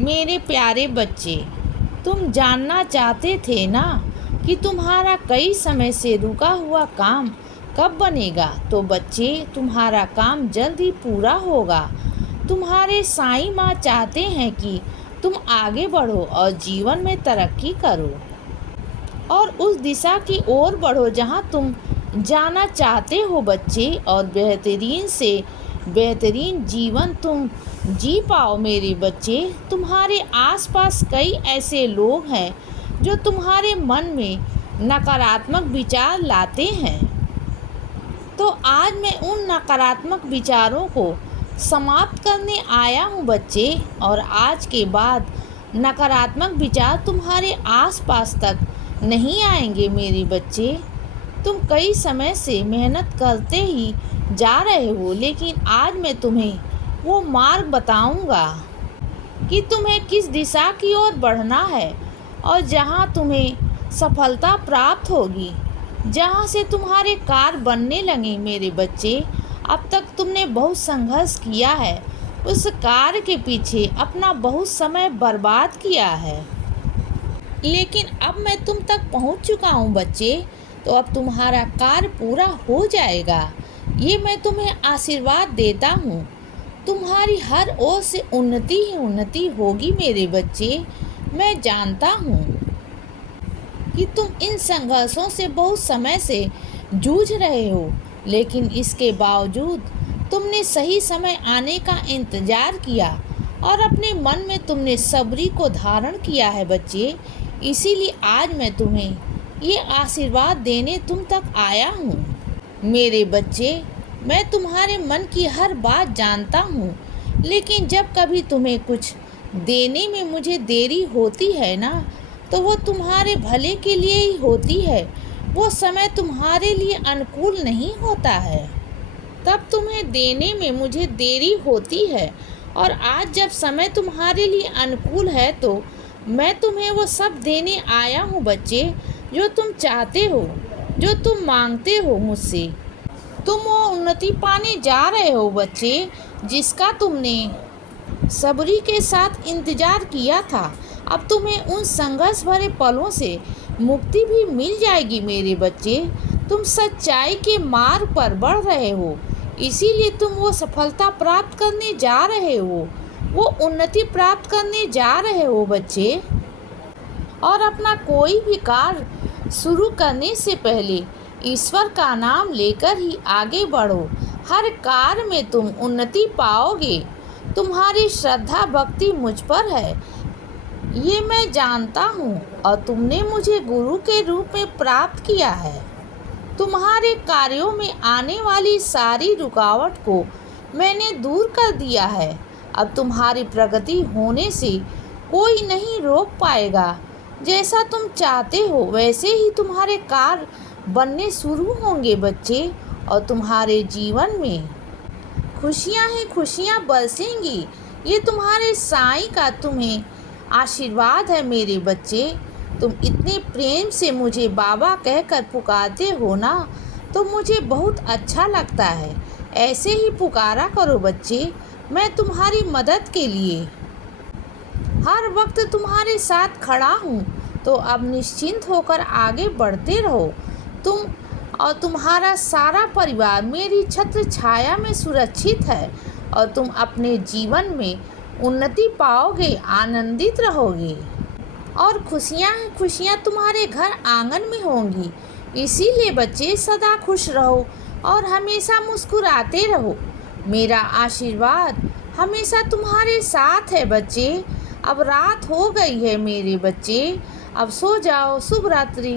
मेरे प्यारे बच्चे, तुम जानना चाहते थे ना कि तुम्हारा कई समय से रुका हुआ काम कब बनेगा। तो बच्चे, तुम्हारा काम जल्द ही पूरा होगा। तुम्हारे साईं माँ चाहते हैं कि तुम आगे बढ़ो और जीवन में तरक्की करो और उस दिशा की ओर बढ़ो जहाँ तुम जाना चाहते हो बच्चे, और बेहतरीन से बेहतरीन जीवन तुम जी पाओ। मेरे बच्चे, तुम्हारे आसपास कई ऐसे लोग हैं जो तुम्हारे मन में नकारात्मक विचार लाते हैं। तो आज मैं उन नकारात्मक विचारों को समाप्त करने आया हूँ बच्चे, और आज के बाद नकारात्मक विचार तुम्हारे आसपास तक नहीं आएंगे। मेरे बच्चे, तुम कई समय से मेहनत करते ही जा रहे हो, लेकिन आज मैं तुम्हें वो मार्ग बताऊंगा कि तुम्हें किस दिशा की ओर बढ़ना है और जहां तुम्हें सफलता प्राप्त होगी, जहां से तुम्हारे कार्य बनने लगे। मेरे बच्चे, अब तक तुमने बहुत संघर्ष किया है, उस कार्य के पीछे अपना बहुत समय बर्बाद किया है, लेकिन अब मैं तुम तक पहुंच चुका हूं बच्चे। तो अब तुम्हारा कार्य पूरा हो जाएगा, ये मैं तुम्हें आशीर्वाद देता हूँ। तुम्हारी हर ओर से उन्नति ही उन्नति होगी मेरे बच्चे। मैं जानता हूँ कि तुम इन संघर्षों से बहुत समय से जूझ रहे हो, लेकिन इसके बावजूद तुमने सही समय आने का इंतजार किया और अपने मन में तुमने सब्री को धारण किया है बच्चे। इसीलिए आज मैं तुम्हें ये आशीर्वाद देने तुम तक आया हूँ। मेरे बच्चे, मैं तुम्हारे मन की हर बात जानता हूँ, लेकिन जब कभी तुम्हें कुछ देने में मुझे देरी होती है ना, तो वो तुम्हारे भले के लिए ही होती है। वो समय तुम्हारे लिए अनुकूल नहीं होता है, तब तुम्हें देने में मुझे देरी होती है। और आज जब समय तुम्हारे लिए अनुकूल है, तो मैं तुम्हें वो सब देने आया हूँ बच्चे, जो तुम चाहते हो, जो तुम मांगते हो मुझसे। तुम वो उन्नति पाने जा रहे हो बच्चे, जिसका तुमने सब्री के साथ इंतजार किया था। अब तुम्हें उन संघर्ष भरे पलों से मुक्ति भी मिल जाएगी मेरे बच्चे। तुम सच्चाई के मार्ग पर बढ़ रहे हो, इसीलिए तुम वो सफलता प्राप्त करने जा रहे हो, वो उन्नति प्राप्त करने जा रहे हो बच्चे। और अपना कोई भी कार्य शुरू करने से पहले ईश्वर का नाम लेकर ही आगे बढ़ो। हर कार्य में तुम उन्नति पाओगे। तुम्हारी श्रद्धा भक्ति मुझ पर है, ये मैं जानता हूँ, और तुमने मुझे गुरु के रूप में प्राप्त किया है। तुम्हारे कार्यों में आने वाली सारी रुकावट को मैंने दूर कर दिया है। अब तुम्हारी प्रगति होने से कोई नहीं रोक पाएगा। जैसा तुम चाहते हो वैसे ही तुम्हारे कार्य बनने शुरू होंगे बच्चे, और तुम्हारे जीवन में खुशियां ही खुशियां बरसेंगी। ये तुम्हारे साईं का तुम्हें आशीर्वाद है मेरे बच्चे। तुम इतने प्रेम से मुझे बाबा कहकर पुकारते हो ना, तो मुझे बहुत अच्छा लगता है। ऐसे ही पुकारा करो बच्चे, मैं तुम्हारी मदद के लिए हर वक्त तुम्हारे साथ खड़ा हूँ। तो अब निश्चिंत होकर आगे बढ़ते रहो। तुम और तुम्हारा सारा परिवार मेरी छत्र छाया में सुरक्षित है, और तुम अपने जीवन में उन्नति पाओगे, आनंदित रहोगे, और खुशियाँ खुशियाँ तुम्हारे घर आंगन में होंगी। इसीलिए बच्चे, सदा खुश रहो और हमेशा मुस्कुराते रहो। मेरा आशीर्वाद हमेशा तुम्हारे साथ है बच्चे। अब रात हो गई है मेरे बच्चे, अब सो जाओ। शुभ रात्रि।